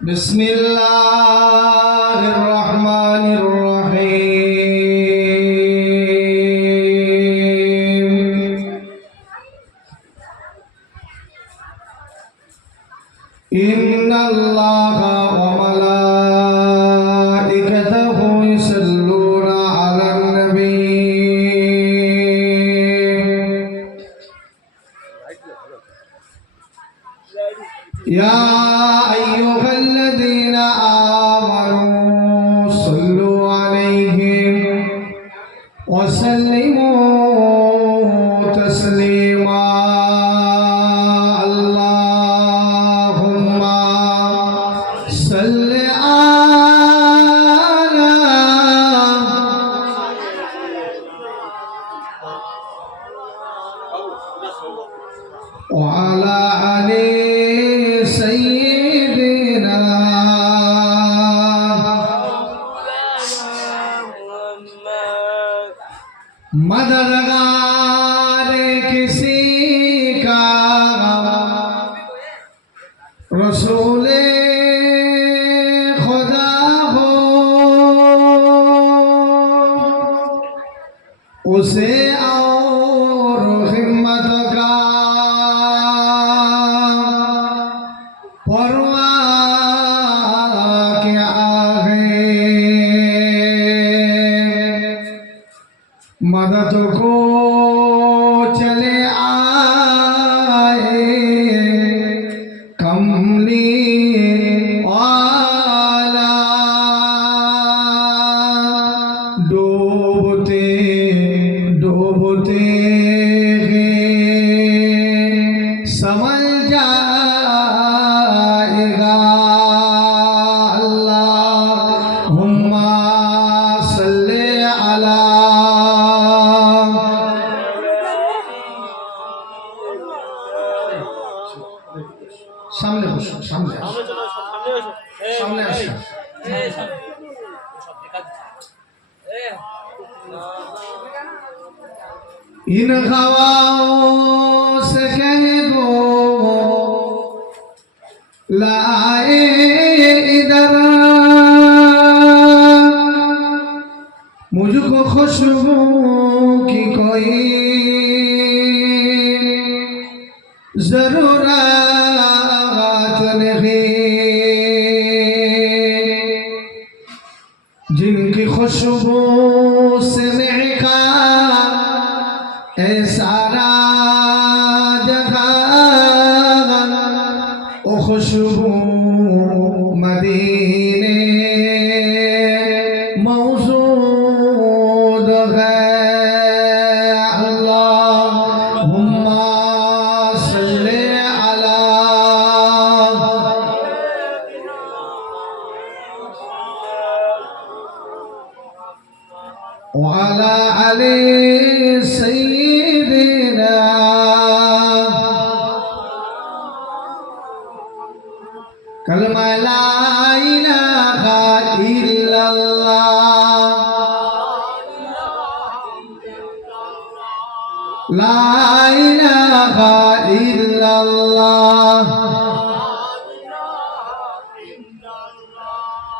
بسم الله الرحمن الرحيم إن الله وملائكته يصلون على النبي يا أيها الذين آمنوا صلوا عليه وسلموا تسليما اللهم صل على وعلى آل سيدنا मददगार किसी का रसूले खुदा हो उसे और हिम्मत का परवाह क्या है मदद को चले आए कमली वाला डूबते डूबते समझ जाएगा अल्लाहुम्मा सल्ले अला सामने बसो सामने सामने আসো इन हवाओं से कह दो लाए इधर मुझको खुशबू की कोई जरूरत नहीं जिनकी खुशबू से महका है सारा जहां ओ खुशबू मदीने मौजूद है अल्लाहुम्मा सल्ले अला وعلى آل سيدنا كلمة لا إله إلا الله لا إله إلا الله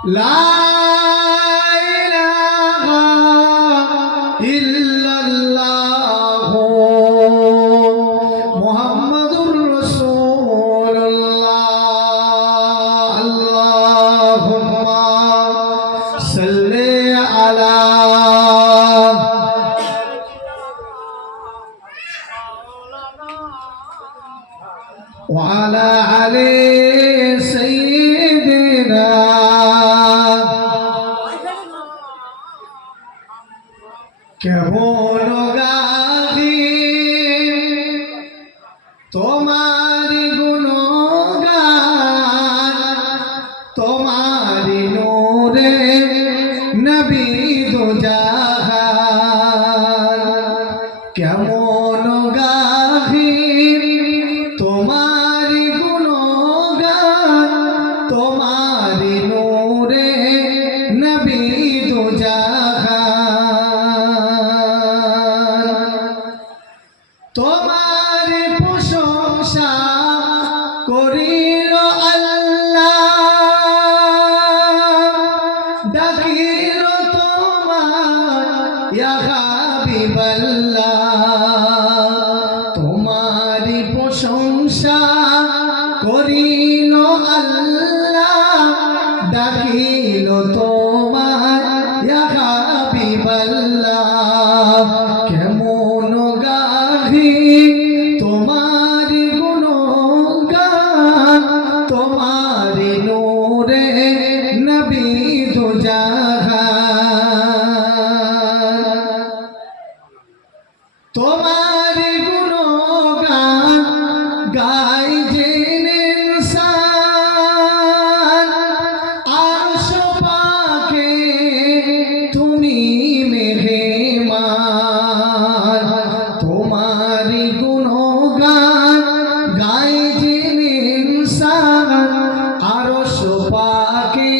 لا ইল্লাল্লাহু মুহাম্মাদুর রাসূলুল্লাহ আল্লাহুম্মা সাল্লি আলা ওয়া আলা আলি সাইয়্যিদিনা কেমন গাহি তোমারি গুণগান তোমারি নূরে নবী দো জাহান কেমন গাহি তোমারি গুণগান করিল আল্লাহ ডাকিল তোমার ইয়া হাবিবাল্লাহ কেমন গাহি তোমার গুণগান তোমার নূরে নবী দু জাহান তোমার গুণগান গাই জেনে ইনসান আরশ পাকে তুমি মেহমান তোমার গুণগান গাই জেনে ইনসান আরশ পাকে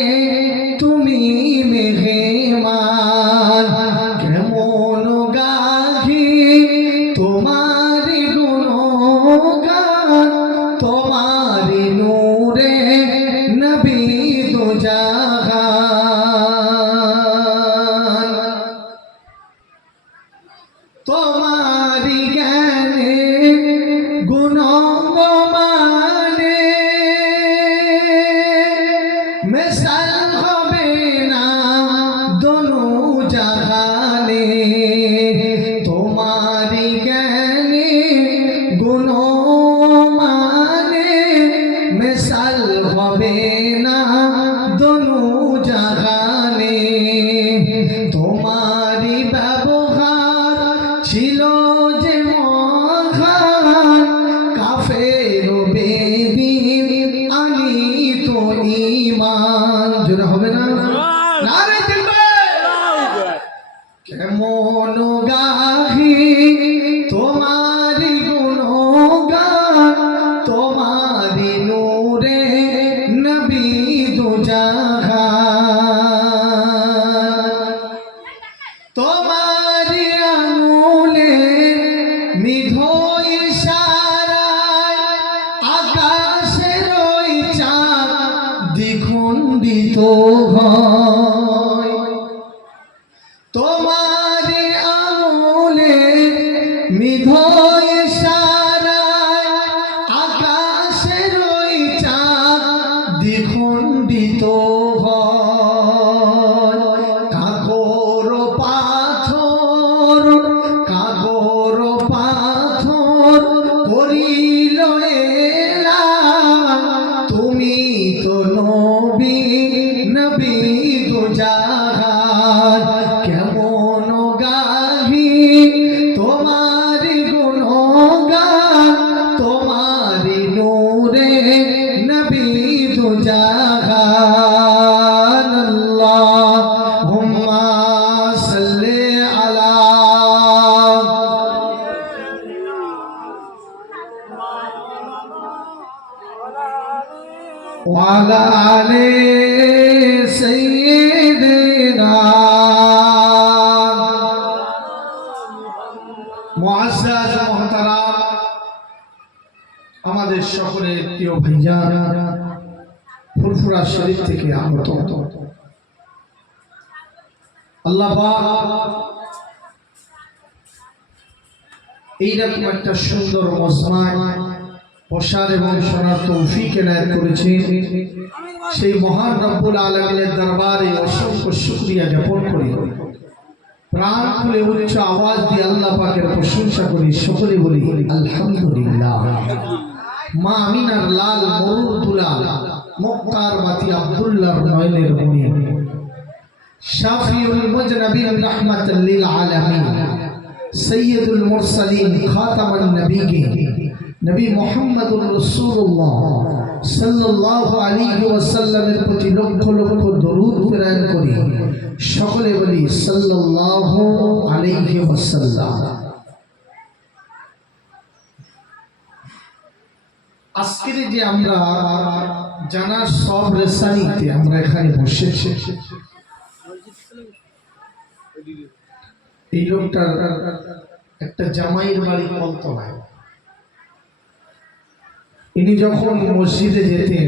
তুমি মেহমান কেমন গাহি তোমার গুণগান তোমার নূরে নবী দু জাহান তোমার জ্ঞানে গুণগমানে মিসাল হবে না দোনো জাহানে তোমার জ্ঞানে গুণমানে মিসাল হবে না দোনো জাহানে তোমার ব্যবহার ছিল যে মহান কাফের বেদিন আনি তো ঈমান জোরে হবে না নারে দিলবে কেমন গাহি তোমার গুণগান তোমার নূরে নবী দু জাহান তোমার আঙুলে মিধোই ইশারায় আকাশের ওই চাঁদ দ্বিখণ্ডিত হয় তোমার আঙুলে মিধোই ইশারায় আকাশের ওই চাঁদ দ্বিখণ্ডিত হয় কাগর পাথর করিল এরা তুমি তো নবী নবী দু জাহান কেমন গাহি তোমার গুণগান তোমার নূরে নবী দু জাহান আল্লাহুম্মা সাল্লি আলা وعلى آل سيدنا মুআজ্জাজ মুহতারাম আমাদের সকলের প্রিয় ভাইজান ফুরফুরা শরীফ থেকে আগত আল্লাহ পাক এইরকম একটা সুন্দর মজমায় বসার এবং শোনার তৌফিক এনায়েত করেছেন সেই মহান রব্বুল আলামিনের দরবারে অসংখ্য শুকরিয়া জ্ঞাপন করি প্রাণ খুলে উচ্চ আওয়াজ দিয়ে আল্লাহ পাকের প্রশংসা করি সকলে বলি আলহামদুলিল্লাহ মা আমিনার লাল মরুর দুলাল মক্কার মাতি আব্দুল্লাহর নয়নের মনি শাফিউল মুজনাবিন রাহমাতাল লিল আলামিন সৈয়দুল মুরসালিন খাতামান নবীয়িন নবী মুহাম্মদুর রাসূলুল্লাহ সাল্লাল্লাহু আলাইহি ওয়াসাল্লামের প্রতি লক্ষ লক্ষ দরুদ প্রেরণ করি সকলে বলি সাল্লাল্লাহু আলাইহি ওয়াসাল্লাম আজকের যে আমরা জানার সব রেসানিতে আমরা এখানে বসেছি এই লোকটার একটা জামাইয়ের বাড়ি কলতলায় ইনি যখন মসজিদে যেতেন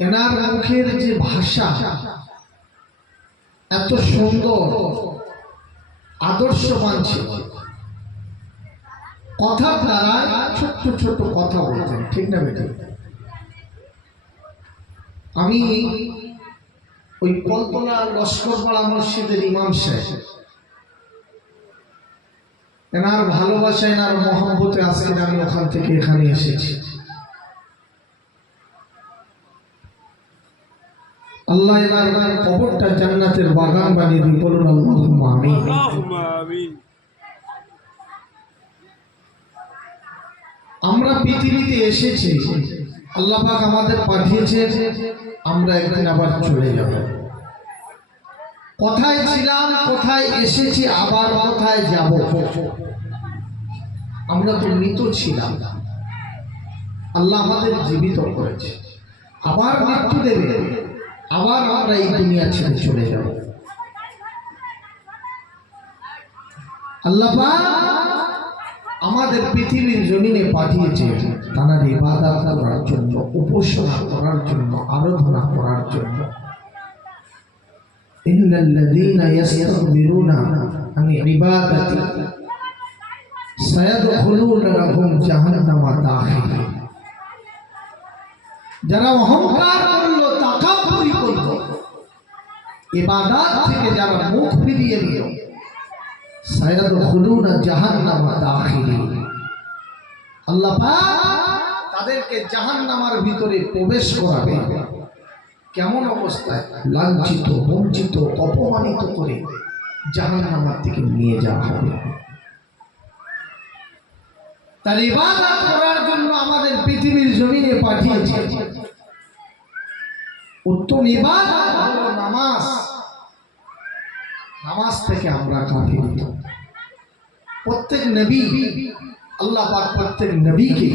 এনার মুখের যে ভাষা এত সুন্দর আদর্শবান ছিল কথার দ্বারা ছোট্ট ছোট্ট কথা বলতেন, ঠিক না বেটি? আমি ওই কল্পনা লস্করপাড়া মসজিদের ইমাম সাহেব, এনার ভালোবাসা এনার মহব্বতে আজকে আমি ওখান থেকে এখানে এসেছি। আল্লাহ এনার কবরটা জান্নাতের বাগান বানিয়ে দিন, বলুন আল্লাহুম্মা আমিন। আমরা পৃথিবীতে এসেছি, আল্লাহ পাক আমাদের পাঠিয়েছে, আমরা একদিন আবার চলে যাব। কোথায় ছিলাম, কোথায় এসেছি, আবার কোথায় যাব? আমরা তো মৃত ছিলাম, আল্লাহ আমাদের জীবিত করেছে, আবার মৃত্যু দেবে, আবার আমরা এই দুনিয়া ছেড়ে চলে যাব। আল্লাহ পাক আমাদের পৃথিবীর জমিনে পাঠিয়েছে তার ইবাদত করার জন্য, উপাসনা করার জন্য, আরাধনা করার জন্য। ইন্নাল্লাযীনা ইস্তাকবিরুনা আন ইবাদাতি সায়াদখুলুনা লাহুম জাহান্নামা দাখিলিন। যারা অহংকার করলো, তাকাব্বুরি করলো, ইবাদত থেকে যারা মুখ ফিরিয়ে নিল, সায়াদখুলুনা জাহান্নামা দাখিলিন, আল্লাহ পাক তাদেরকে জাহান্নামের ভিতরে প্রবেশ করাবে। কেমন অবস্থায়? লাঞ্ছিত, বঞ্চিত, অপমানিত করে জাহান্নামের দিকে নিয়ে যাওয়া হবে। তার ইবাদত করার জন্য আমাদের পৃথিবীর জমিনে পাঠিয়েছে। উত্তম ইবাদত হলো নামাজ। নামাজ থেকে আমরা গাফিল। প্রত্যেক নবী, আল্লাহ পাক প্রত্যেক নবীকে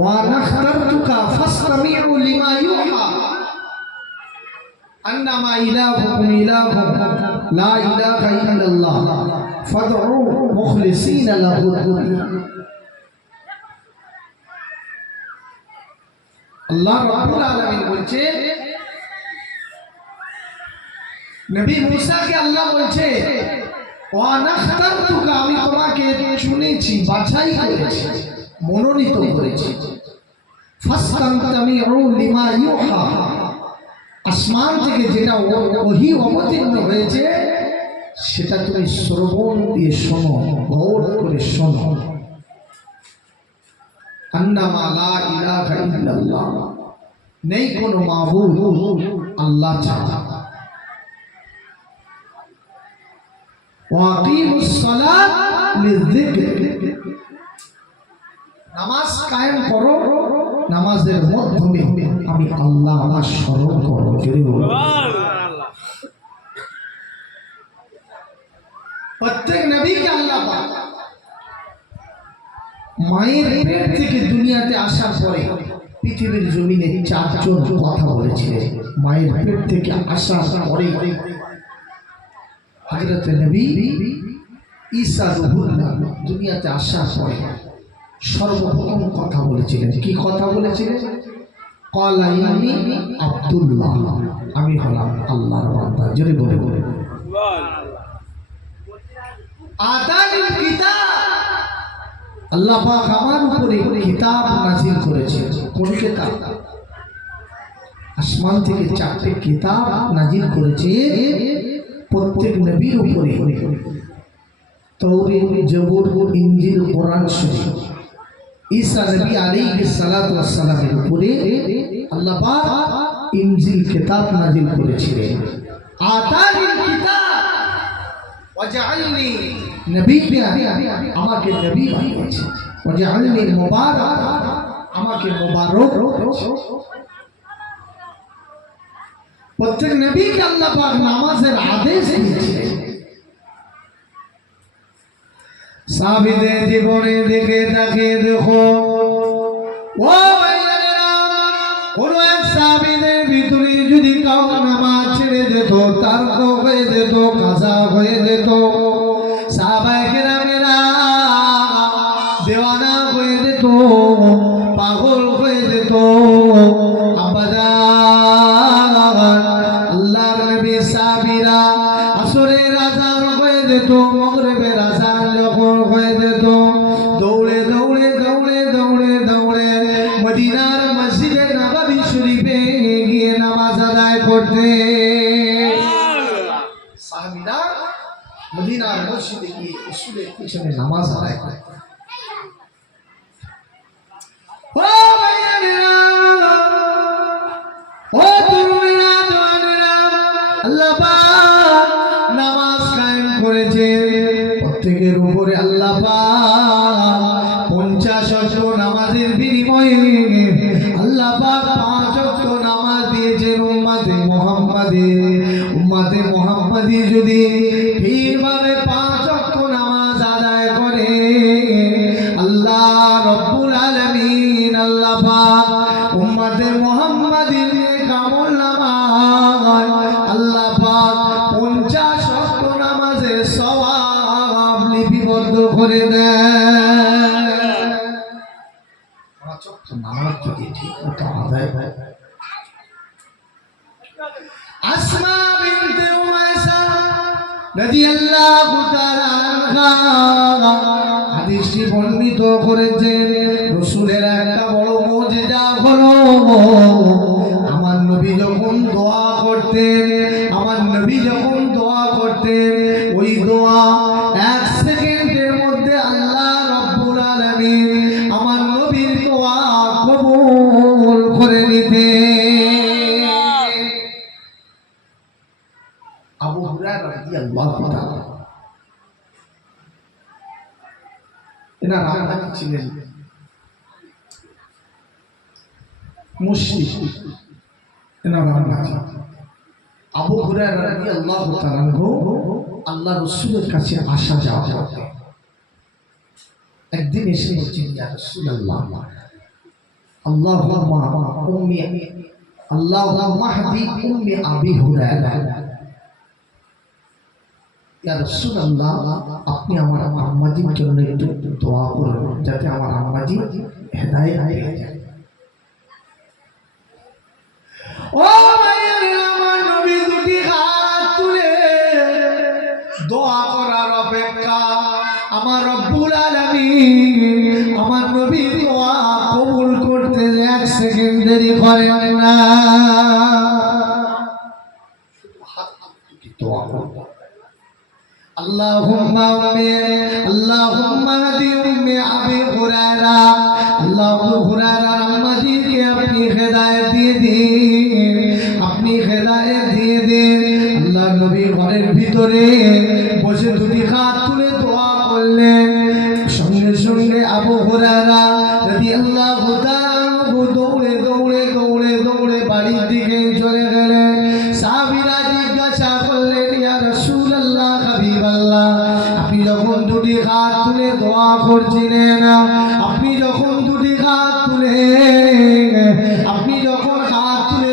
ওয়া নাখতারতুকা ফাসতামিউ লিমা ইউহা আন্নামা ইলাহুকুম ইলাহুন লা ইলাহা ইল্লাল্লাহ ফাদউ মুখলিসিনা লাহুদ-দ্দীন। আল্লাহ রাব্বুল আলামিন বলছে, নবী মুসাকে আল্লাহ বলছে, ওয়া নাখতারতুকা, আমি তোমাকে চুনেছি, বাছাই করেছি, মনোনীত করেছি। ফাসতামিউ লিমা ইউহা, আসমান থেকে যেটা ওহী অবতীর্ণ হয়েছে সেটা তুমি শ্রবণ দিয়ে শোনো, গৌর করে শোনো। আন্নামা লা ইলাহা ইল্লাল্লাহ, নেই কোনো মাবুদ আল্লাহ ছাড়া। ওয়াকিমুস সালাত লিযিকর, নামাজ কায়েম করো, নামাজের মাধ্যমে আমি আল্লাহ স্মরণ করো। প্রত্যেক নবীকে আল্লাহ পাক মায়ের পেট থেকে দুনিয়াতে আসার পরে পৃথিবীর জমিনে চারজন কথা বলেছিলেন। মায়ের পেট থেকে আসার পরে হযরত নবী ঈসা রূহুল্লাহ দুনিয়াতে আসার পরে সর্বপ্রথম কথা বলেছিলেন। কি কথা বলেছিলেন? ক্বালা ইন্নী আব্দুল্লাহ, আমি হলাম আল্লাহর বান্দা। জোরে বলে বলে আতানিল কিতাব, আল্লাহ পাক আমার উপরে কিতাব নাযিল করেছেন। কোন কিতাব? আসমান থেকে চারটি কিতাব নাযিল করেছে প্রত্যেক নবীর উপরে। তাওরাত, জবুর, ইনজিল, কোরআন শরীফ। ঈসা নবী আলাইহিস সালাতু ওয়াস সালামের উপরে আল্লাহ পাক ইনজিল কিতাব নাযিল করেছিলেন। আতানিল কিতাব ওয়াজআলনি নবিয়্যা, আমাকে নবী বানিয়েছে। ওয়াজআলনি মুবারাক, আমাকে মুবারক করেছে। প্রত্যেক নবীকে আল্লাহ পাক নামাজের আদেশ দিয়েছিলেন। সাহাবীদের জীবনে দেখে তাকে দেখো, ও ভাইয়েরা, কোন এক সাহাবীদের ভিতরে যদি কাউ নামাজ ছেড়ে যেত, তার তো হয়ে যেত, কাজা হয়ে যেত। সাহাবায়ে কেরামেরা দেওয়ানা হয়ে যেত, পাগল হয়ে যেত। আল্লাহর নবী সাহাবীরা আসরের আযান হয়ে যেত, মাগরিবের আযান যখন হয়ে যেত। দৌড়ে দৌড়ে দৌড়ে দৌড়ে দৌড়ে মদিনার মসজিদে নববী শরীফে গিয়ে নামাজ আদায় করতে। সাহাবীরা মদিনার মসজিদে গিয়ে রাসূলের পিছনে নামাজ আদায় করতে। ও ভাইয়েরা, ও তরুণেরা, জওয়ানেরা, আল্লাহ পাক নামাজ কায়েম করেছে। প্রত্যেকের উপরে আল্লাহ পাক 50 ওয়াক্ত নামাজের বিনিময়ে আল্লাহ পাক 5 ওয়াক্ত নামাজ দিয়েছেন উম্মতে মুহাম্মাদে। উম্মতে মুহাম্মাদি যদি ঠিকভাবে 5 ওয়াক্ত নামাজ আদায় করে, আল্লাহ রব্বুল আলামিন আল্লাহ পাক উম্মতে মুহাম্মাদির আমলনামায় আল্লাহ পাক 50 ওয়াক্ত নামাজের সওয়াব লিপিবদ্ধ করে দেন। 5 ওয়াক্ত নামাজ যদি ঠিকমতো আদায় হয়। আসমা বিনতে উমাইসা রাদিয়াল্লাহু তাআলা আনহা হাদিসটি বর্ণিত করেছেন। রাসূলের একটা বড় মুজিজা হলো, আমার নবী যখন দোয়া করতেন, আমার নবী যখন দোয়া করতেন, ওই দোয়া 1 সেকেন্ডের মধ্যে আল্লাহ রাব্বুল আলামিন আমার নবীর দোয়া কবুল করে নিতেন। আবু হুরায়রা রাদিয়াল্লাহু তাআলা এনার রামদানি ছিলেন মুশরিক। এনার রামদানি আবু হুরায়রা রাদিয়াল্লাহু তাআলা আল্লাহ রাসূলের কাছে আসা যাওয়া করতেন। একদিন এসে বলছেন, ইয়া রাসূলুল্লাহ, আল্লাহুম্মা হদি উম্মি আবি হুরায়রা। ইয়া রাসূলুল্লাহ, আপনি আমার আম্মাজির জন্য একটু দোয়া করুন যাতে আমার আম্মাজি হেদায়েত পেয়ে যায়। ও ভাইয়েরা, আমার নবী দুটি হাত তুলে দোয়া করার অপেক্ষা আমার রব্বুল আলামিন আমার নবীর দোয়া কবুল করতে 1 সেকেন্ড দেরি করেন না। হাত তুলে দোয়া করুন, আল্লাহুম্মা হাদি উম্মি আবি হুরায়রা। আল্লাহ আবু হুরায়রার আম্মাজিকে আপনি হেদায়েত দিয়ে দিন, আপনি হেদায়েত দিয়ে দিন। আল্লাহ নবী ঘরের ভিতরে বসে দুটি হাত তুলে দোয়া করলেন। সঙ্গে সঙ্গে আবু হুরায়রা রাদিয়াল্লাহু তাআলা দৌড়ে দৌড়ে দৌড়ে দৌড়ে বাড়ির দিকে চলে গেলেন। সাহাবীরা জিজ্ঞাসা করলেন, ইয়া রাসূলুল্লাহ, হাবিবাল্লাহ, আপনি যখন দুটি হাত তুলে দোয়া করছিলেন, আপনি যখন দুটি হাত তুলে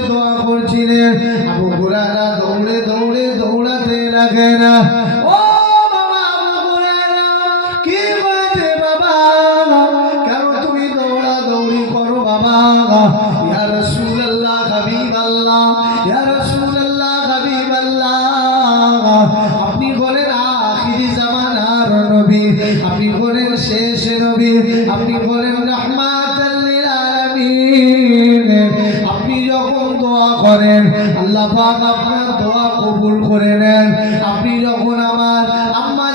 দোয়া করছিলেন, আবু হুরায়রা দৌড়ে দৌড়ে দৌড়াতে লাগেন। ও বাবা আবু হুরায়রা, কি হয়েছে বাবা? কেন তুমি দৌড়া দৌড়ি করো বাবা? ইয়া রাসূলুল্লাহ, হাবিবাল্লাহ, ইয়া রাসূলুল্লাহ, হাবিবাল্লাহ, আপনি বলেন আখিরি জামানার নবী, আপনি বলেন শেষ নবী, আপনি বলেন রাহমাতাল লিল আলামিন। আপনি যখন দোয়া করেন আল্লাহ পাক আপনার দোয়া কবুল করে নেন। আপনি যখন আমার আম্মা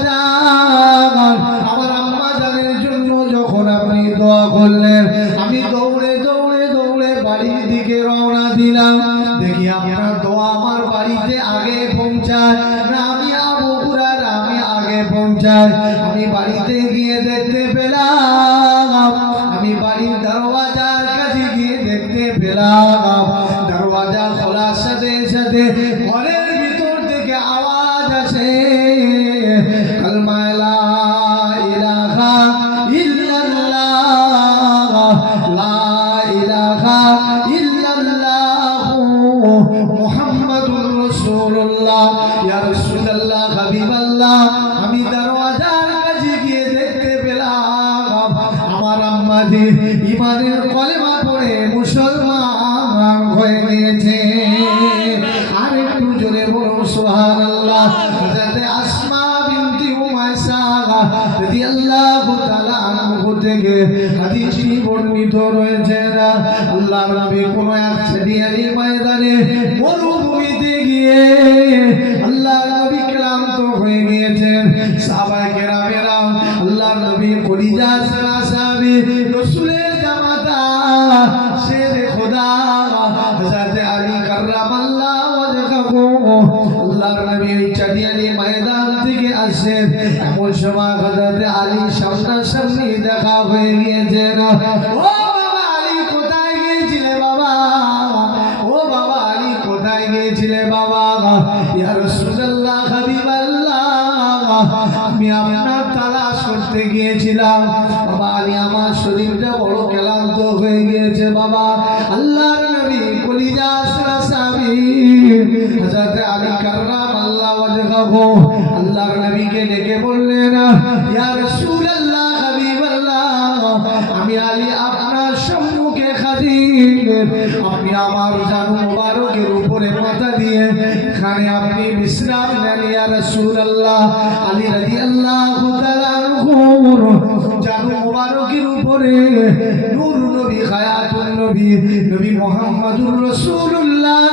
জানের জন্য যখন আপনি দোয়া করলেন, আমি দৌড়ে দৌড়ে দৌড়ে বাড়ির দিকে রওনা দিলাম। দেখি আপনার দোয়া আমার বাড়িতে আগে পৌঁছায় না, আমি আবু হুরায়রা আমি আগে পৌঁছাই। আমি বাড়িতে গিয়ে দেখতে পেলাম, আমি বাড়ির দরওয়াজার কাছে গিয়ে দেখতে পেলাম, দরওয়াজা খোলার সাথে সাথে ঘরের ভিতর থেকে আওয়াজ আসে, কালমা লা ইলাহা ইল্লাল্লাহ, লা ইলাহা ইল্লাল্লাহ মুহাম্মাদুর রাসূলুল্লাহ। ইয়া রাসূলুল্লাহ, হাবিবাল্লাহ, আমি দরওয়াজার কাছে গিয়ে দেখতে পেলাম আমার আম্মাজি ঈমানের কলেমা পড়ে মুসলমান হয়ে গিয়েছে। আর একটু জোরে বলুন সুবহানাল্লাহ। হযরত আসমা বিনতে উমাইসা রাদিয়াল্লাহু রাদিয়াল্লাহু তাআলা আনহু থেকে হাদিসটি বর্ণিত রয়েছে না আল্লাহর নবী কোন এক ছেড়িয়ালি ময়দানে মরুভূমিতে গিয়ে আল্লাহর নবী ক্লান্ত হয়ে গিয়েছেন সাহাবায়ে কেরামেরা আল্লাহর নবী কলিজা সাহাবী রাসূলের জামাতা শেরে খোদা হযরত আলী কাররামাল্লাহু ওয়াজহাহু আল্লাহর নবী ওই ছেড়িয়ালি ময়দান থেকে আসেন এমন সময় হযরত আলী সামনাসামনি দেখা হয়ে গিয়েছে না ও বাবা আলী কোথায় গিয়েছিলে বাবা ও বাবা আলী কোথায় গিয়েছিলে বাবা ইয়া রাসূলুল্লাহ হাবিবাল্লাহ আমি আপনার তালাশ করতে গিয়েছিলাম বাবা আলী আমার শরীরটা বড় ক্লান্ত হয়ে গিয়েছে বাবা আল্লাহর নবী কলিজা সাহাবী হযরত আলী কাররামাল্লাহু ওয়াজহাহু আল্লাহর নবীকে ডেকে বললেন ইয়া রাসূলুল্লাহ হাবিবাল্লাহ আমি আলী আপনার সম্মুখে হাজির আপনি আমার জান মুবারকের উপরে মাথা দিয়ে এখানে আপনি বিশ্রাম নেন ইয়া রাসূলুল্লাহ আলী রাদিয়াল্লাহু তাআলা আনহু জান মুবারকের উপরে নূর নবী হায়াতুন নবী নবী মুহাম্মদুর রাসূলুল্লাহ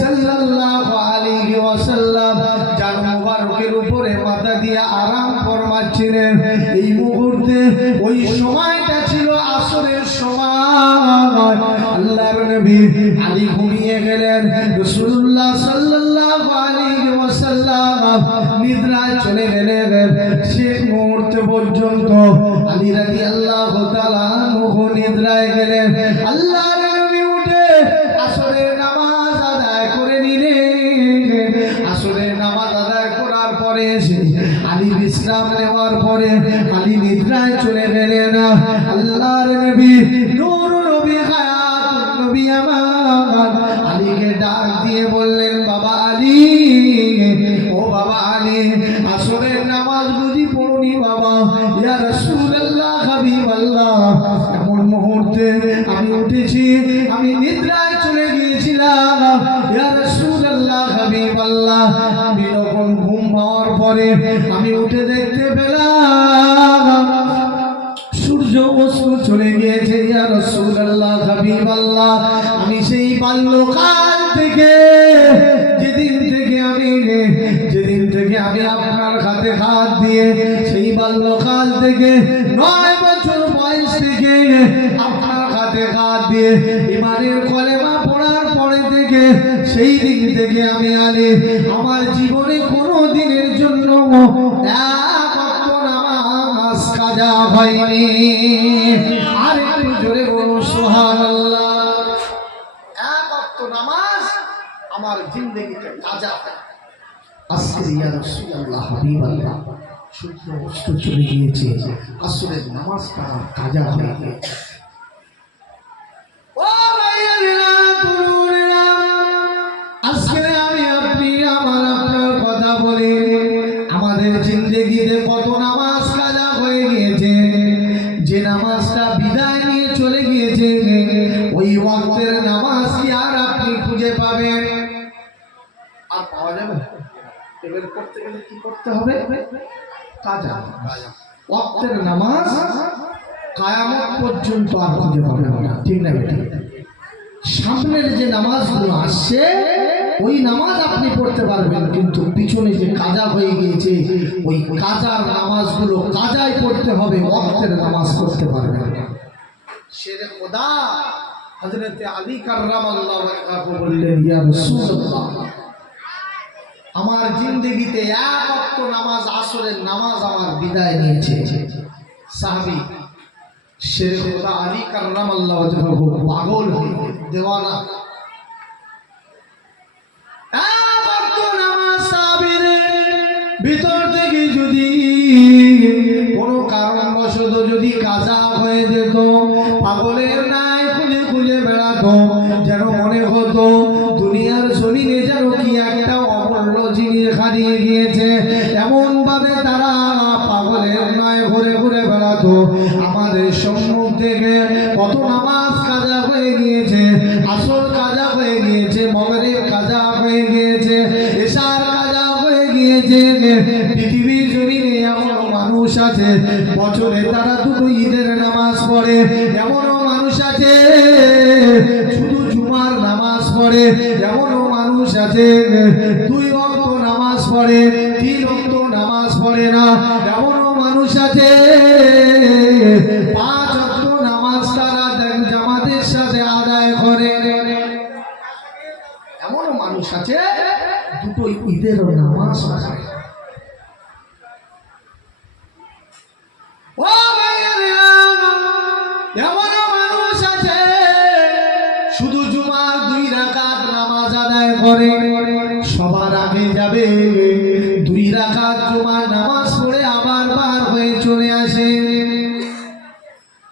সাল্লাল্লাহু আলাইহি ওয়াসাল্লাম জান মুবারকের উপরে মাথা দিয়ে আরাম ফরমাচ্ছিলেন এই মুহূর্তে ওই সময়টা ছিল আসরের সময় আল্লাহর নবী আলী ঘুমিয়ে গেলেন রাসূলুল্লাহ সাল্লাল্লাহু আলাইহি ওয়াসাল্লাম নিদ্রায় চলে গেলেন শেষ মুহূর্ত পর্যন্ত আলী রাদিয়াল্লাহু তাআলা আনহু নিদ্রায় গেলেন আল্লাহর নবী উঠে আসরের নামাজ আদায় করে নিলেন আসরের নামাজ আদায় করার পরে আলী বিশ্রাম নেওয়ার পরে আলী নিদ্রায় চলে গেলেন আল্লাহর নবী নূর নবী হায়াতুন নবী আমার আলীকে ডাক দিয়ে বললেন বাবা আলী ও বাবা আলী আসরের নামাজ বুঝি পড়নি বাবা ইয়া রাসূলুল্লাহ হাবিবাল্লাহ এমন মুহূর্তে আমি উঠেছি আমি নিদ্রায় চলে গিয়েছিলাম ইয়া রাসূলুল্লাহ হাবিবাল্লাহ আমি যখন ঘুম হওয়ার পরে আমি উঠে দেখতে পেলাম সূর্য অস্ত চলে গিয়েছে ইয়া রাসূলুল্লাহ হাবিবাল্লাহ আমি সেই বাল্যকাল থেকে যেদিন থেকে আমি আপনার হাতে হাত দিয়ে সেই বাল্যকাল থেকে 9 বছর বয়স থেকে আপনার হাতে হাত দিয়ে ঈমানের কলেমা পড়ার পরে থেকে সেই দিন থেকে আমি আলী আমার জীবনে কোনো দিনের জন্য এক ওয়াক্ত নামাজ কাজা হয়নি আর একটু জোরে বলুন সুবহানাল্লাহ এক ওয়াক্ত নামাজ আমার জিন্দেগিতে কাজা হয় আজকে ইয়া রাসূলুল্লাহ হাবিবাল্লাহ সূর্য অস্ত চলে গিয়েছে আসরের নামাজটা কাজা হয়ে গিয়েছে ও ভাইয়েরা তরুণেরা আজকে আমি আপনি আমার আপনার কথা বলি আমাদের জিন্দেগিতে কত নামাজ কাজা হয়ে গিয়েছে যে নামাজটা বিদায় নিয়ে চলে গিয়েছে ওই ওয়াক্তের নামাজ কি আর আপনি খুঁজে পাবেন আর পাওয়া যাবে এবার করতে গেলে কি করতে হবে কাজা ওয়াক্তের নামাজ কিয়ামত পর্যন্ত আর খুঁজে পাবেন না ঠিক না বেটা সামনের যে নামাজগুলো আসছে ওই নামাজ আপনি পড়তে পারবেন কিন্তু পিছনে যে কাজা হয়ে গিয়েছে ওই কাজার নামাজগুলো কাজাই পড়তে হবে ওয়াক্তের নামাজ পড়তে পারবেন না শেরে খোদা হযরত আলী কাররামাল্লাহু ওয়াজহাহু বললেন ইয়া রাসূলুল্লাহ আমার জিন্দেগিতে এক ওয়াক্ত নামাজ আসরের নামাজ আমার বিদায় নিয়েছে সাহাবী শেরে খোদা আলী কাররামাল্লাহু ওয়াজহাহু পাগল হয়ে দেওয়ানা এক ওয়াক্ত নামাজ সাহাবীর ভিতর থেকে যদি কোনো কারণবশত যদি কাজা হয়ে যেত পাগলের ন্যায় খুঁজে খুঁজে বেড়াতো যেন মনে হতো দুনিয়ার জমিনে যেন কি একটা অমূল্য জিনিস হারিয়ে গিয়েছে এমন ভাবে তারা পাগলের ন্যায় ঘুরে ঘুরে বেড়াতো আমাদের সম্মুখ থেকে কত নামাজ কাজা হয়ে গিয়েছে আসর কাজা হয়ে গিয়েছে মাগরিব কাজা হয়ে গিয়েছে ইশার কাজা হয়ে গিয়েছে পৃথিবীর জমিনে এমন মানুষ আছে আছে বছরে তারা দুটো ঈদের নামাজ পড়ে, এমনও মানুষ আছে শুধু জুমার নামাজ পড়ে, এমনও মানুষ আছে 2 ওয়াক্ত নামাজ পড়ে, 3 ওয়াক্ত নামাজ পড়ে না, এমনও মানুষ আছে 5 ওয়াক্ত নামাজ তারা জামাতের সাথে আদায় করে, এমনও মানুষ আছে দুটো ঈদের নামাজ পড়ে। ও ভাইয়েরা, এমনও মানুষ আছে শুধু জুমার 2 রাকাত নামাজ আদায় করে, সবার আগে যাবে 2 রাকাত জুমার নামাজ পড়ে আবার বার হয়ে চলে আসে।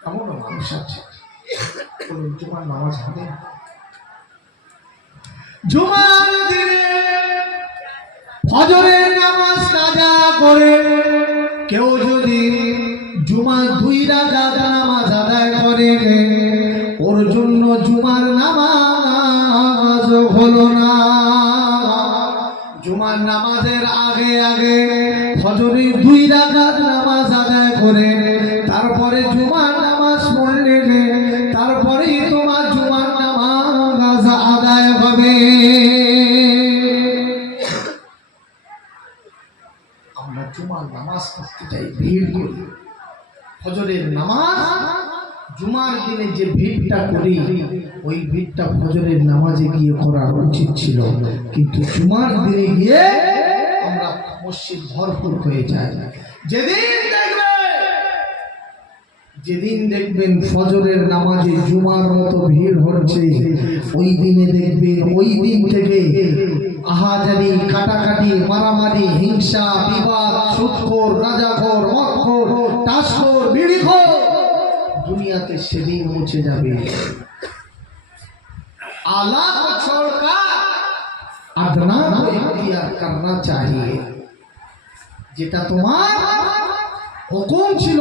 এমনও মানুষ আছে জুমার নামাজ হবে, জুমার দিনে ফজরের নামাজ কাজা করে কেউ যদি জুমার 2 রাকাত নামাজ আদায় করে, ওর জন্য জুমার নামাজ হলো না। জুমার নামাজের আগে আগে ফজরের 2 রাকাত নামাজ আদায় করে তারপরে জুমার নামাজ পড়লে তারপরেই তোমার জুমার নামাজ আদায় হবে। আমরা জুমার নামাজ পড়তে যাই, ভিড় করি, ফজরের নামাজ জুমার দিনে যে ভিড়টা করি ওই ভিড়টা ফজরের নামাজে গিয়ে করা উচিত ছিল, কিন্তু জুমার দিনে গিয়ে আমরা মসজিদ ভরপুর হয়ে যায়। যেদিন দেখবেন ফজরের নামাজে জুমার মতো ভিড় হচ্ছে, ওই দিনে দেখবেন ওই দিন থেকে আহাজারি, কাটাকাটি, মারামারি, হিংসা, বিবাদ, সুদখোর, গাঁজাখোর, মদখোর, টাসখোর, বিড়িখোর দুনিয়াতে সেদিন মুছে যাবে। आला को छोड़कर अदना को इख्तियार करना चाहिए। যেটা তোমার হুকুম ছিল,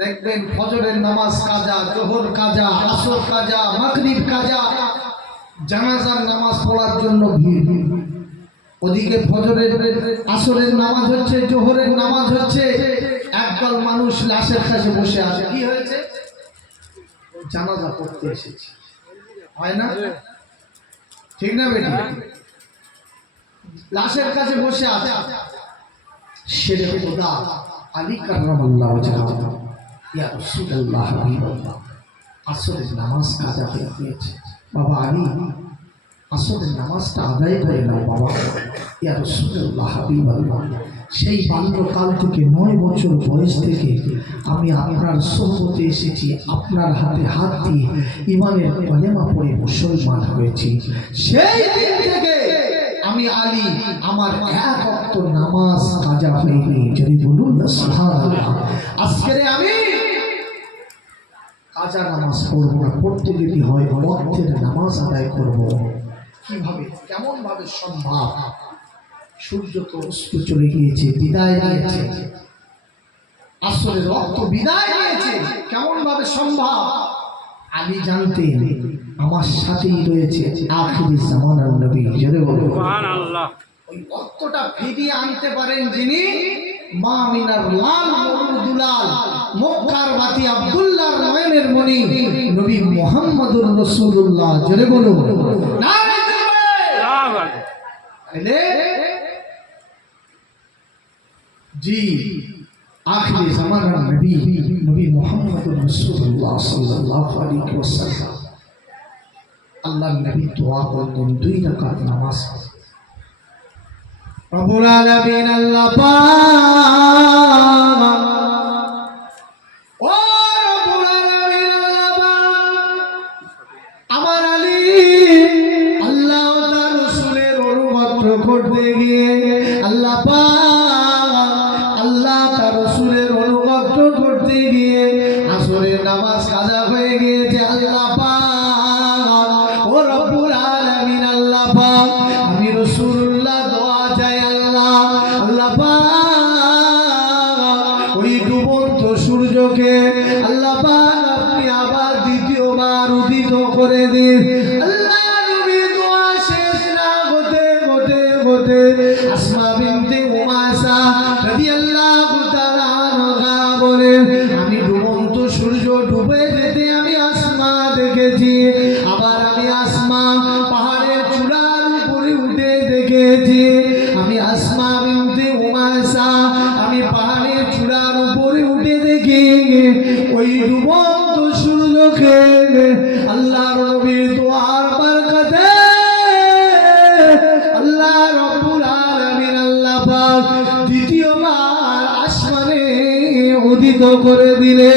দেখবেন ফজরের নামাজ কাজা, জোহর কাজা, আসর কাজা, মাগরিব কাজা, জানাজার নামাজ পড়ার জন্য ভিড়। ওদিকে ফজরের আসরের নামাজ হচ্ছে, জোহরের নামাজ হচ্ছে, একদল মানুষ লাশের কাছে বসে আছে। কি হয়েছে? জানাজা পড়তে এসেছে, হয় না? ঠিক না বেটি? লাশের কাছে বসে আছে। শেরে খোদা আলী কাররামাল্লাহু ওয়াজহাহু, ইয়া রাসূলুল্লাহ হাবিবাল্লাহ, আসরের নামাজ কাজা হয়ে গিয়েছে। বাবা আলী, আসরের নামাজটা আদায় করে নাও বাবা। ইয়া রাসূলুল্লাহ হাবিবাল্লাহ, সেই বাল্যকাল থেকে 9 বছর বয়স থেকে আমি আপনার সোহবতে এসেছি, আপনার হাতে হাত দিয়ে ইমানের কালেমা পড়ে মুসলমান হয়েছি। সেই দিন থেকে আমি আলী আমার 1 ওয়াক্ত নামাজ কাজা হয়নি। যদি বলুন না সুবহানাল্লাহ। আজকে আমি কাজা নামাজ পড়বো না, পড়তে যদি হয় ওয়াক্তের নামাজ আদায় করব। কিভাবে, কেমন ভাবে সম্ভব? সূর্য তো অস্ত চলে গিয়েছে, বিদায় নিয়েছে, আসরের ওয়াক্ত বিদায় নিয়েছে, কেমন ভাবে সম্ভব? আলী জানতেন আমার সাথেই রয়েছে আখিরি জামানার নবী। যদি বলুন সুবহানাল্লাহ। ওই ওয়াক্তটা ফিরিয়ে আনতে পারেন যিনি, মা মিনার লাল মরুদুলাল, মক্কার বাতি আব্দুল্লাহর নয়নের মণি নবী মুহাম্মদুর রাসূলুল্লাহ। যদি বলুন নারে তাকবীর। আলে जी आखिरी ज़माना नबी नबी मोहम्मद रसूलुल्लाह सल्लल्लाहु अलैहि वसल्लम, अल्लाह नबी दुआ करতেন 2 রাকাত নামাজ। রব্বুল আলামিন আল্লাহ পাক, ও রব্বুল আলামিন আল্লাহ পাক, আমার আলী আল্লাহ ও তার রাসূলের অনুগত করতে গিয়ে আল্লাহ পাক, আল্লাহ তার রাসূলের অনুগত করতে গিয়ে আসরের নামাজ কাজা হয়ে গিয়েছে। আল্লাহ পাক, ও রব্বুল আলামিন আল্লাহ পাক, আমি রাসূলুল্লাহ দোয়া চাই আল্লাহ, আল্লাহ পাক ওই ডুবন্ত সূর্যকে আল্লাহ পাক আপনি আবার দ্বিতীয়বার উদিত করে দিন। আল্লাহ নবী দোয়া শেষ না হতে হতে আসমা বিনতে উমাসা রাদিয়াল্লাহু তাআলা ওই ডুবন্ত সূর্যকে আল্লাহর নবীর দোয়ার বরকতে আল্লাহ রাব্বুল আলামিন আল্লাহ পাক দ্বিতীয়বার আসমানে উদিত করে দিলে।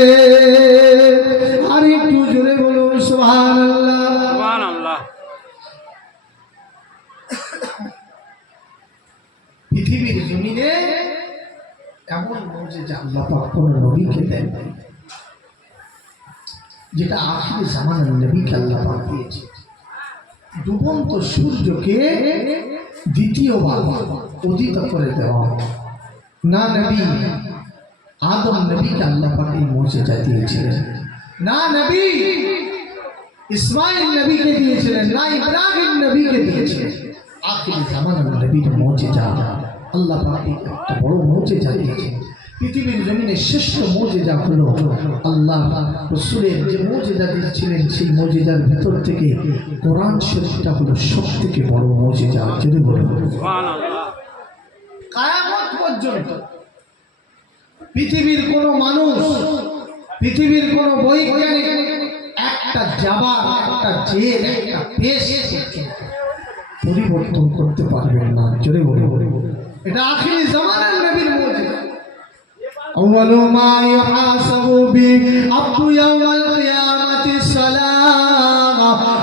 আর একটু জোরে বলুন সুবহানাল্লাহ। সুবহানাল্লাহ। পৃথিবীর জমিনে এমন মুজিজা আল্লাহ পাক কোন নবীকে দেন যেটা আখির জামানার নবীকে আল্লাহ পাক দিয়েছে। ডুবন্ত সূর্যকে দ্বিতীয়বার উদিত করে দেওয়া। না নবী আদম নবীকে আল্লাহ পাক এই মুজিজা দিয়েছিলেন, না নবী ইসমাইল নবীকে দিয়েছিলেন, না ইব্রাহিম নবীকে দিয়েছিলেন। আখির জামানার নবীর মুজিজা আল্লাহ পাক একটা বড় মুজিজা দিয়েছেন। পৃথিবীর জমিনে শ্রেষ্ঠ মুজিজা হলো আল্লাহ রাসূলের যে মুজিজা দিয়েছিলেন, সেই মুজিজার ভিতর থেকে কোরআন শরীফটা হলো সবথেকে বড় মুজিজা। যদি বলেন সুবহানাল্লাহ। কিয়ামত পর্যন্ত পৃথিবীর কোন মানুষ, পৃথিবীর কোন বৈজ্ঞানিক একটা জবাব, একটা জেদ, একটা পেশ পরিবর্তন করতে পারবেন না। জোরে বলে এটা আখিরি জামানার নবীর মুজিজা। আউয়ালু মা ইউহাসাবু বি আবদু ইয়াউমাল কিয়ামাতি সালাহ।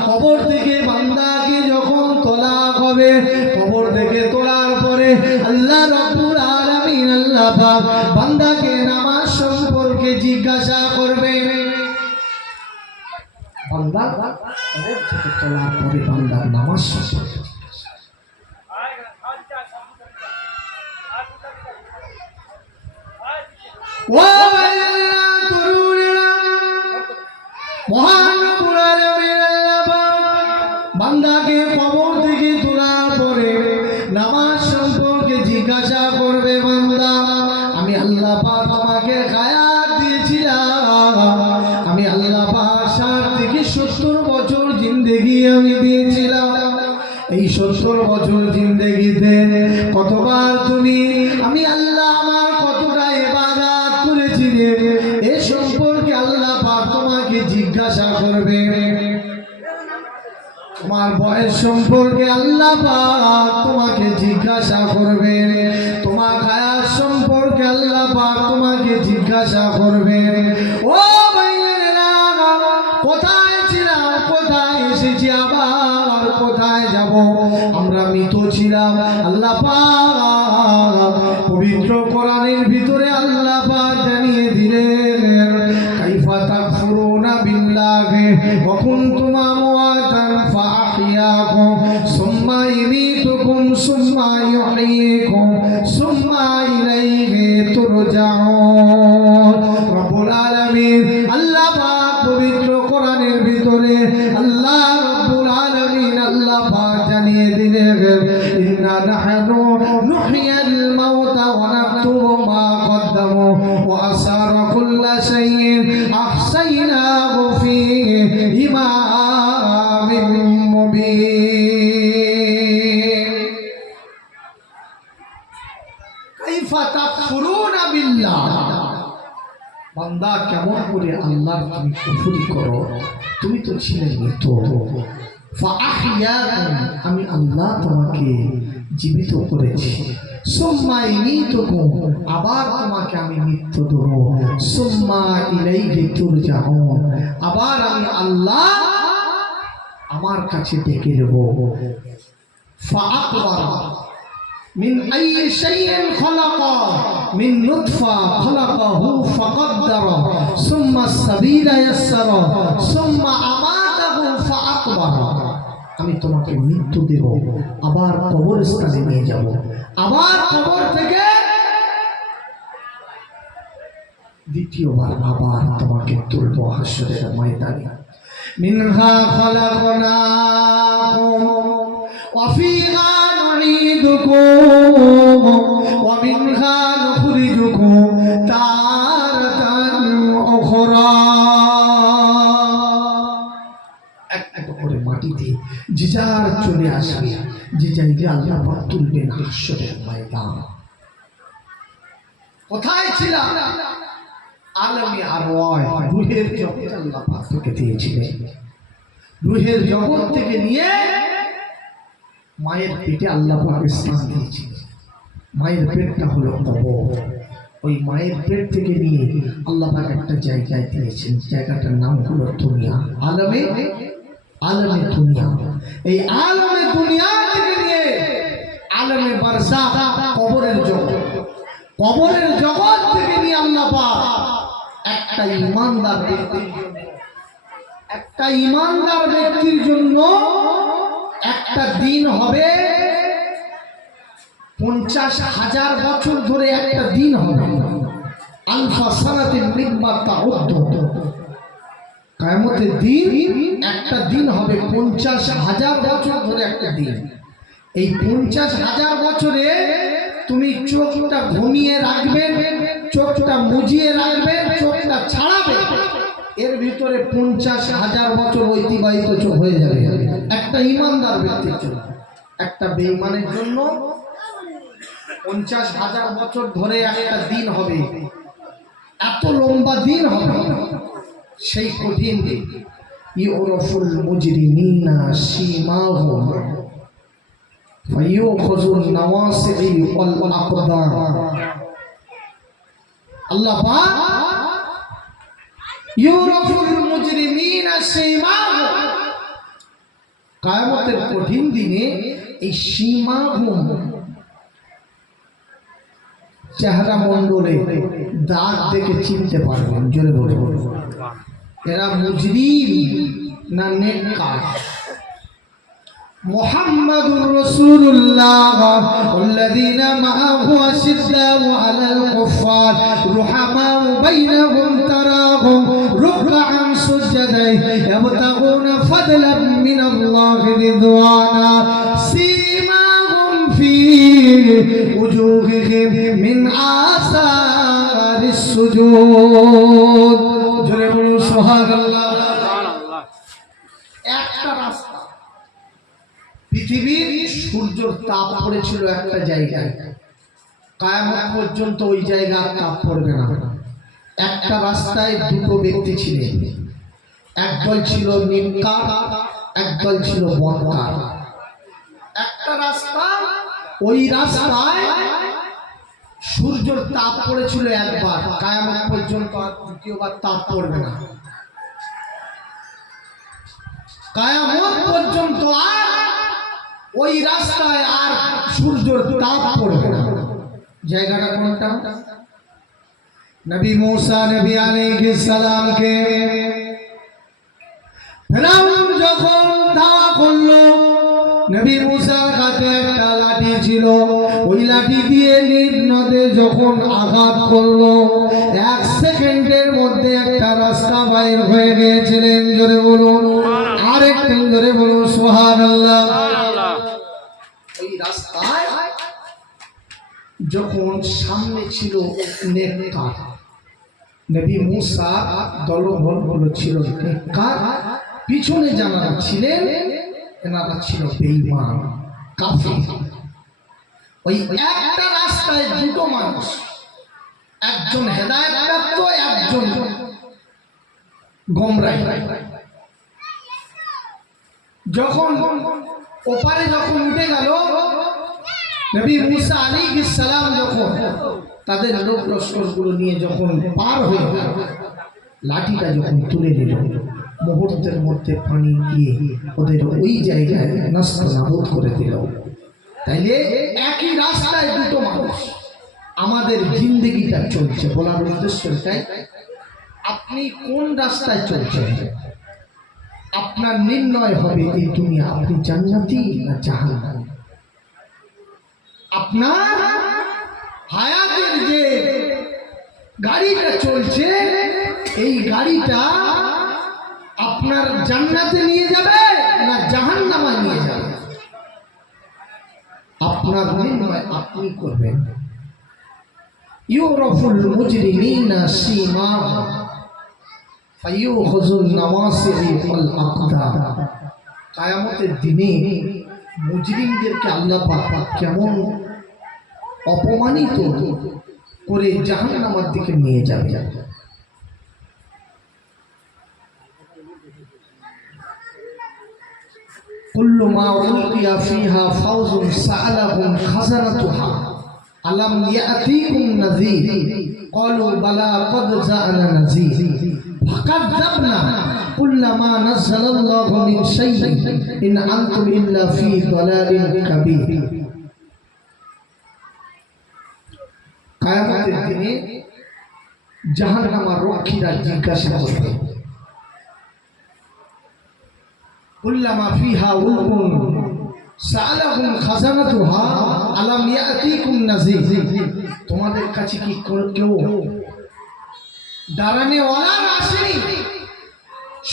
কবর থেকে বান্দাকে যখন তোলা হবে, কবর থেকে তোলার পরে আল্লাহ রাব্বুল আলামিন আল্লাহ পাক বান্দাকে নামাজ সম্পর্কে জিজ্ঞাসা করবে। বান্দা কবর থেকে তোলার পরে বান্দার নামাজ সম্পর্কে বান্দাকে কবর থেকে তোলার পরে নামাজ সম্পর্কে জিজ্ঞাসা করবে। বান্দা আমি আল্লাহ পাক তোমাকে হায়াত দিয়েছিলাম, আমি আল্লাহ পাক 60 থেকে 70 বছর জিন্দেগি আমি দিয়েছিলাম। এই 70 বছর জিন্দেগিতে কতবার তুমি আমি আল্লাহ আমার কতটা ইবাদত করেছি এ সম্পর্কে আল্লাহ পাক তোমাকে জিজ্ঞাসা করবে। তোমার বয়স সম্পর্কে আল্লাহ পাক তোমাকে জিজ্ঞাসা করবে, তোমার হায়াত সম্পর্কে আল্লাহ পাক তোমাকে জিজ্ঞাসা করবে। ও ভাইয়েরা, কোথায় ছিলাম, কোথায় এসেছি, আবার কোথায় যাব? আমরা মৃত ছিলাম। আল্লাহ পাক পবিত্র কোরআনের ভিতরে আল্লাহ পাক জানিয়ে দিলেন, কাইফা তাকফুরুনা বিল্লাহি ওয়া কুনতুম আমওয়াতান ফাআহইয়াকুম সুম্মা ইমীতুকুম সুম্মা ইউহয়িকুম সুম্মা ইলাইহি তুরজাউন। রব্বুল আলামিন আল্লাহ পাক পবিত্র কোরআনের ভিতরে আল্লাহ রব্বুল আলামিন আল্লাহ পাক জানিয়ে দিলেন, ইন্না নাহনু নুহইয়াল মাউতা ওয়া নাকতুবু মা কদ্দামু ওয়া আসারা কুল্লা শাইইন আহসাইনাহু ফি ইমামিন মুবিন। কাইফা তাকফুরুনা বিল্লাহ। বান্দা কেমন করে আল্লাহর তুমি কুফরি করো? তুমি তো ছিলে মৃত। ফাআহইয়াকুম, আমি আল্লাহ তোমাকে জীবিত করেছি। সুম্মা ইমীতুকুম, আবার তোমাকে আমি মৃত্যু দেব। সুম্মা ইলাইহি তুরজাউন, আবার আমি আল্লাহ আমার কাছে ডেকে নেব। ফাআকবারা মিন আইয়ি শাইইন খালাকা মিন নুতফা খালাকাহু ফাকাদ্দারা সুম্মা সাবিলা ইয়াসসারা সুম্মা আমাতাহু ফাআকবারা। আমি তোমাকে মৃত্যু দেব, আবার কবরস্থানে নিয়ে যাব, আবার কবর থেকে দ্বিতীয়বার আবার তোমাকে তুলব হাসরের ময়দানে। মিনহা খালাকনাকুম ওয়া ফিহা নুঈদুকুম ওয়া মিনহা নুখরিজুকুম তারাতান উখরা। এক করে মাটিতে যে যার চলে আসবে, যে জায়গায় আল্লাহ পাক তুলবেন হাসরের ময়দান। কোথায় ছিলাম? আলমে আরওয়াহ, রূহের জগৎ আল্লাহ পাক তোকে দিয়েছিলেন। রূহের জগৎ থেকে নিয়ে মায়ের পেটে আল্লাহ পাক স্থান দিয়েছিলেন। মায়ের পেটটা হলো কবর। ওই মায়ের পেট থেকে নিয়ে আল্লাহ পাক একটা জায়গায় দিয়েছেন, জায়গাটার নাম হলো দুনিয়া। আলমে দুনিয়া। এই আলমে দুনিয়া থেকে নিয়ে আলমে বারজাখ, কবরের জগৎ, কবরের জগৎ থেকে নিয়ে আল্লাহ পাক একটা ইমানদার ব্যক্তির জন্য একটা দিন হবে 50,000 বছর ধরে একটা দিন হবে। আলফা সানাতিন মিম্মা তাউদ্দু। কিয়ামতের দিন একটা দিন হবে 50,000 বছর ধরে একটা দিন। এই 50,000 বছরে তুমি চোখটা ঘুমিয়ে রাখবেন, চোখটা মুজিয়ে রাখবেন, চোখটা ছাড়াবে, এর ভিতরে 50,000 বছর অতিবাহিত হয়ে যাবে একটা ইমানদার ব্যক্তির জন্য। একটা বেঈমানের জন্য 50,000 বছর ধরে একটা দিন হবে, এত লম্বা দিন হবে। সেই কঠিন দিন ইউরাফুল মুজরিমিনা সীমাহুম ফায়ুখাযুন নাওয়াসি ওয়াল আকদার। আল্লাহ পাক ইউরাফুল মুজরিমিনা সীমাহুম, কিয়ামতের কঠিন দিনে এই সীমাহুম চেহারা মণ্ডলে দাগ দেখে চিনতে পারবেন। জোরে বলুন, এরা মুজরিম না নেককার। মুহাম্মাদুর রাসূলুল্লাহ ওয়াল্লাযীনা মাআহু আশিদ্দাউ আলাল কুফফার রুহামাউ বাইনাহুম তারাহুম রুকআন সুজদান ইয়াবতাগুনা ফাদলাম মিনাল্লাহি রিদওয়ানা সীমাহুম ফি উজুহিহিম মিন আসারিস সুজুদ। জোরে বলুন সুবহানাল্লাহ। একটা রাস্তা, পৃথিবীর সূর্যের তাপ পড়েছিল একটা জায়গায়, কিয়ামত পর্যন্ত ওই জায়গায় তাপ পড়বে না। একটা রাস্তায় দুটো ব্যক্তি ছিলেন, একদল ছিল নেককার, একদল ছিল বদকার। একটা রাস্তা, ওই রাস্তায় সূর্যের তাপ পড়েছিল একবার, কিয়ামত পর্যন্ত আর দ্বিতীয়বার তাপ পড়বে না। কিয়ামত পর্যন্ত আর ওই রাস্তায় আর সূর্যের তাপ পড়বে না। জায়গাটা কোনটা? নবী মুসা নবী আলাইহিস সালামকে ফেরাউন যখন দাওয়া করলো, নবী মুসার হাতে একটা লাঠি ছিল, ওই লাঠি দিয়ে নীল নদে যখন আঘাত করলো, 1 সেকেন্ডের মধ্যে একটা রাস্তা বাইর হয়ে গিয়েছিলেন। জোরে বলুন, আরেকটু জোরে বলুন সুবহানাল্লাহ। ওই রাস্তায় যখন সামনে ছিল নেককার, নবী মুসা দলবল ছিল নেককার, পিছনে যারা ছিলেন এনারা ছিল বেঈমান কাফির। ওই একটা রাস্তায় দুটো মানুষ, একজন হেদায়েতপ্রাপ্ত, একজন গোমরাহ। যখন ওপারে যখন উঠে গেল, নবী মুসা আলাইহিস সালাম যখন তাদের লোক লস্করগুলো নিয়ে যখন পার হয়ে গেল, লাঠিটা যখন তুলে নিল, মুহূর্তের মধ্যে পানি দিয়ে ওদের ওই জায়গায় নষ্ট নাবুদ করে দিল। তাইলে একই রাস্তায় দুটো মানুষ, আমাদের জিন্দেগিটা চলছে। বলার উদ্দেশ্য এটাই, আপনি কোন রাস্তায় চলছেন, আপনার নির্ণয় হবে এই দুনিয়া আপনি জান্নাতি না জাহান্নামী। আপনার হায়াতের যে গাড়িটা চলছে, এই গাড়িটা আপনার জান্নাতে নিয়ে যাবে না জাহান্নামে নিয়ে যাবে, আপনার নির্ণয় আপনি করবেন। ইউরাফুল মুজরিমিনা সীমাহুম ফায়ুখাযুন নাওয়াসি ওয়াল আকদার। কিয়ামতের দিনে মুজরিমদেরকে আল্লাহ পাক কেমন অপমানিত করে জাহান্নামের দিকে নিয়ে যাবে। কুল্লু মা উলকিয়া ফিহা ফাউজুন সাআলাহুম খাজানাতুহা আলাম ইয়াতিকুম নাযীর ক্বালু বালা ক্বাদ জাআনা নাযীর ফাকাযযাবনা কুল্লা মা নাযালাল্লাহু মিন শাইইন ইন আনতুম ইল্লা ফী দালালিন কাবীর। কিয়ামতের দিনে জাহান্নামের রক্ষীরা জিজ্ঞাসা করবে, কুল্লামা ফিহা উলকুন সাআলাহুম খাজানাতুহা আলাম ইয়াতিকুম নাযীর, তোমাদের কাছে কি কেউ দাঁড়ানেওয়ালা আসেনি,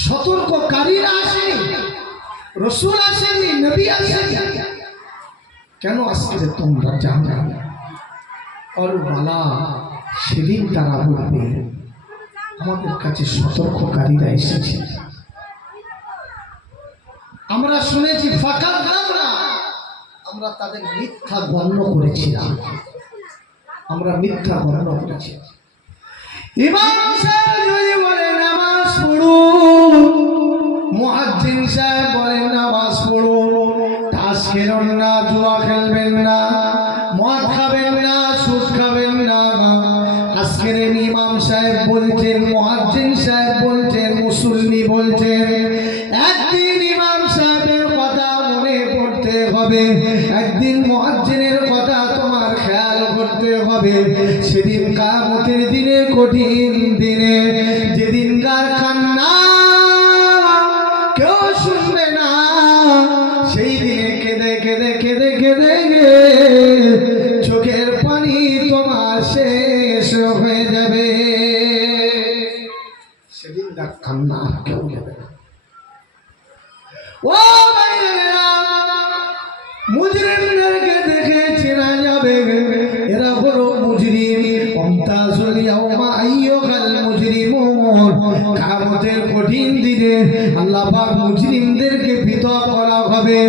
সতর্ককারীরা আসেনি, রাসূল আসেনি, নবী আসেনি, কেন আজকে তোমরা জাহান্নামে? ক্বালু বালা, সেদিন তারা বলবে আমাদের কাছে সতর্ককারীরা এসেছে, আমরা শুনেছি ফাকাযযাবনা, আমরা তাদের মিথ্যা গণ্য করেছিলাম, আমরা মিথ্যা গণ্য করেছি। ইমাম সাহেব যদি বলে নামাজ পড়ো, মুয়াজ্জিন সাহেব বলে নামাজ পড়ো, তাস খেলবেন না, জুয়া খেলবেন না, মদ খাবেন না, সুদ খাবেন না, আজকের ইমাম সাহেব বলছেন, মুয়াজ্জিন সাহেব বলছেন, মুসল্লি বলছেন, একদিন ইমাম সাহেবের কথা মনে পড়তে হবে, একদিন মুয়াজ্জিনের কথা তোমার খেয়াল করতে হবে। সেদিন কিয়ামতের দিনে, কঠিন দিনে, যেদিনকার কান্না কেউ শুনবে না, সেই দিনে কেঁদে কেঁদে কেঁদে কেঁদে চোখের পানি তোমার শেষ হয়ে যাবে, সেদিনকার কান্না কেউ নেবে না। ও ভাইরা, মুজরিমদেরকে দেখে চেনা যাবে, এরা হলো মুজরিম। ওয়ামতাজুল ইয়াওমা আইয়ুহাল মুজরিমুন, কিয়ামতের কঠিন দিনে আল্লাহ পাক মুজরিমদেরকে পৃথক করা হবে।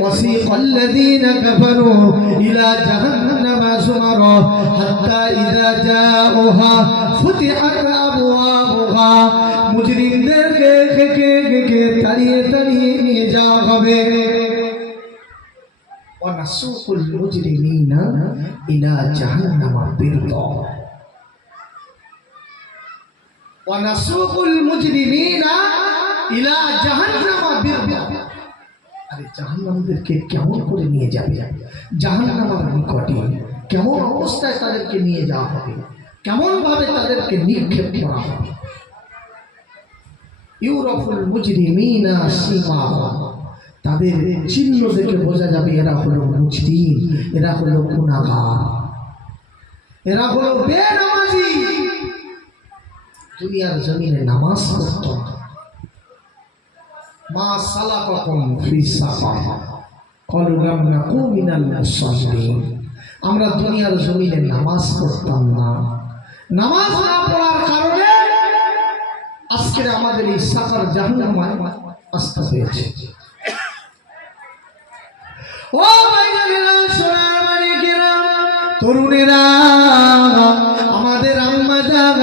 ওয়াসিকাল্লাযীনা কাফারু ইলা জাহান্নামা যুমারা হাত্তা ইযা জাউহা ফুতিহাত আবওয়াবুহা, মুজরিমদেরকে কে তাড়িয়ে তাড়িয়ে নিয়ে যাওয়া হবে। ওয়ানাসুকুল মুজরিমিনা ইলা জাহান্নামা বিরদা, ওয়ানাসুকুল মুজরিমিনা ইলা জাহান্নামা বিরদা। আরে জাহান্নামীদেরকে কেমন করে নিয়ে যাবে? জাহান্নামের নিকটে কেমন অবস্থায় তাদেরকে নিয়ে যাওয়া হবে, কেমন ভাবে তাদেরকে নিক্ষেপ করা হবে। ইউরাফুল মুজরিমিনা সিমাহুম, তাদের চিহ্ন দেখে বোঝা যাবে এরা হলো মুজরিম, এরা হলো গুনাহগার, এরা হলো বেনামাজি, দুনিয়ার জমিনে নামাজ পড়ত না। মা সালাকাকুম ফি সাকার ক্বালু লাম নাকু মিনাল মুসাল্লিন, আমরা দুনিয়ার জমিনে নামাজ পড়তাম না, নামাজ না পড়ার কারণে আজকে আমাদের এই সাকার জাহান্নামে আসতে হয়েছে। ও ভাইরা, সোনার মানিকেরা, তরুণেরা, আমাদের আম্মা জান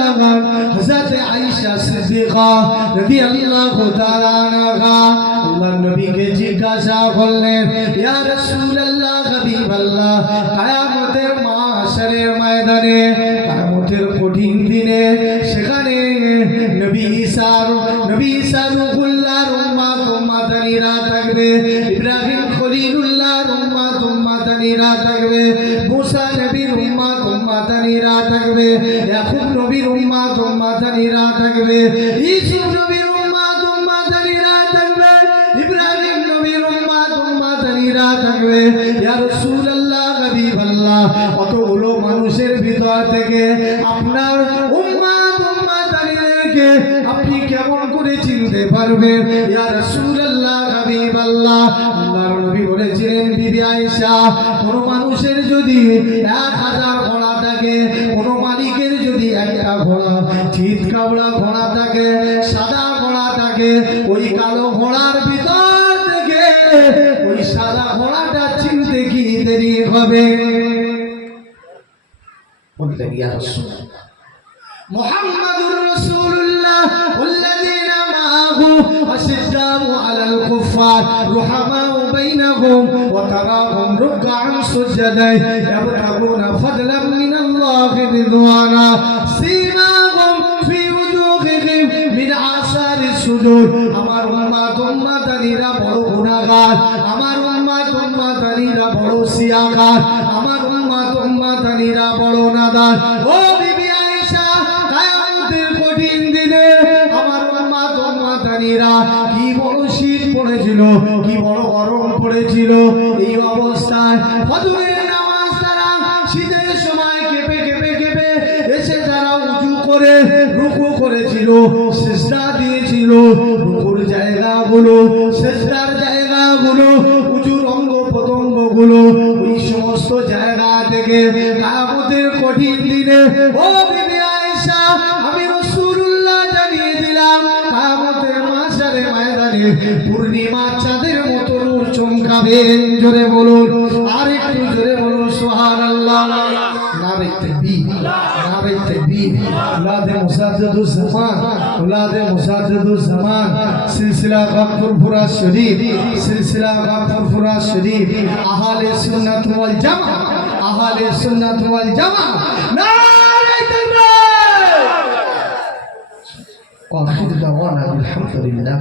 হযরত আয়েশা সিদ্দিকা রাদিয়াল্লাহু তাআলা আনহা আল্লাহর নবীকে জিজ্ঞাসা করলেন, ইয়া রাসূলুল্লাহ, হাবিবাল্লাহ, কিয়ামতের মাহশরের ময়দানে, কিয়ামতের কঠিন দিনে, সেখানে নবী ঈসা রুহুল্লাহর উম্মাতানিরা থাকবে, ইব্রাহিম খলিলুল্লাহর উম্মাতানিরা থাকবে, মুসা নবীর উম্মাতানিরা থাকবে, ইয়াকুব নবীর উম্মাতানিরা থাকবে, ঈসা নবীর উম্মাতানিরা থাকবে, ইব্রাহিম নবীর উম্মাতানিরা থাকবে। ইয়া রাসূলুল্লাহ, হাবিবাল্লাহ, অতগুলো মানুষের ভিতর থেকে আপনার উম্মাতানিদেরকে আপনি কেমন করে চিনতে পারবেন? ইয়া রাসূলুল্লাহ, হাবিবাল্লাহ, আল্লাহর নবী বলেছিলেন, বিবি আয়েশা, কোন মানুষের যদি 1000 ঘোড়া থাকে, কোন মালিকের যদি একটা ঘোড়া, চিত কাবড়া ঘোড়া থাকে, সাদা ঘোড়া থাকে, ওই কালো ঘোড়ার ভিতর থেকে ওই সাদা ঘোড়াটা চিনতে কি দেরি হবে? বললেন, ইয়া রাসূলুল্লাহ, মুহাম্মাদুর রাসূলুল্লাহ ওয়াল্লাযীনা মাআহু الكفار رحماء بينهم وتراهم ركعا سجدا يبتغون فضلا من الله رضوانا سيماهم في وجوههم من آثار السجود আমার উম্মতানিরা বড় গুনাহগার আমার উম্মতানিরা বড় সিয়াকার আমার উম্মতানিরা বড় নাদান ও বিবি আয়েশা কিয়ামতের কঠিন দিনে আমার উম্মতানিরা কি বড় শীত পড়েছিল কি বড় গরম পড়েছিল এই অবস্থায় ফজরের নামাজ তারা শীতের সময় কেঁপে কেঁপে কেঁপে এসে তারা উঁচু করে রুকু করেছিল সিজদা দিয়েছিল রুকুর জায়গাগুলো সিজদার জায়গাগুলো উঁচুর অঙ্গ প্রত্যঙ্গগুলো ওই সমস্ত জায়গা থেকে কিয়ামতের কঠিন দিনে ও বিবি আয়েশা আমি রাসূলুল্লাহ জানিয়ে দিলাম কিয়ামতের মাশারে ময়দানে পূর্ণিমা চাঁদের মতো নূর চমকাবে জোরে বলুন আর একটু জোরে বলুন সুবহানাল্লাহ নারে তাকবীর নারে তাকবীর اولاد مجدد الزمان اولاد مجدد الزمان سلسلہ غفور فراز شریف سلسلہ غفور فراز شریف اہل سنت والجماعت اہل سنت والجماعت نعرہ تکبیر واخر دعوانا الحمد لله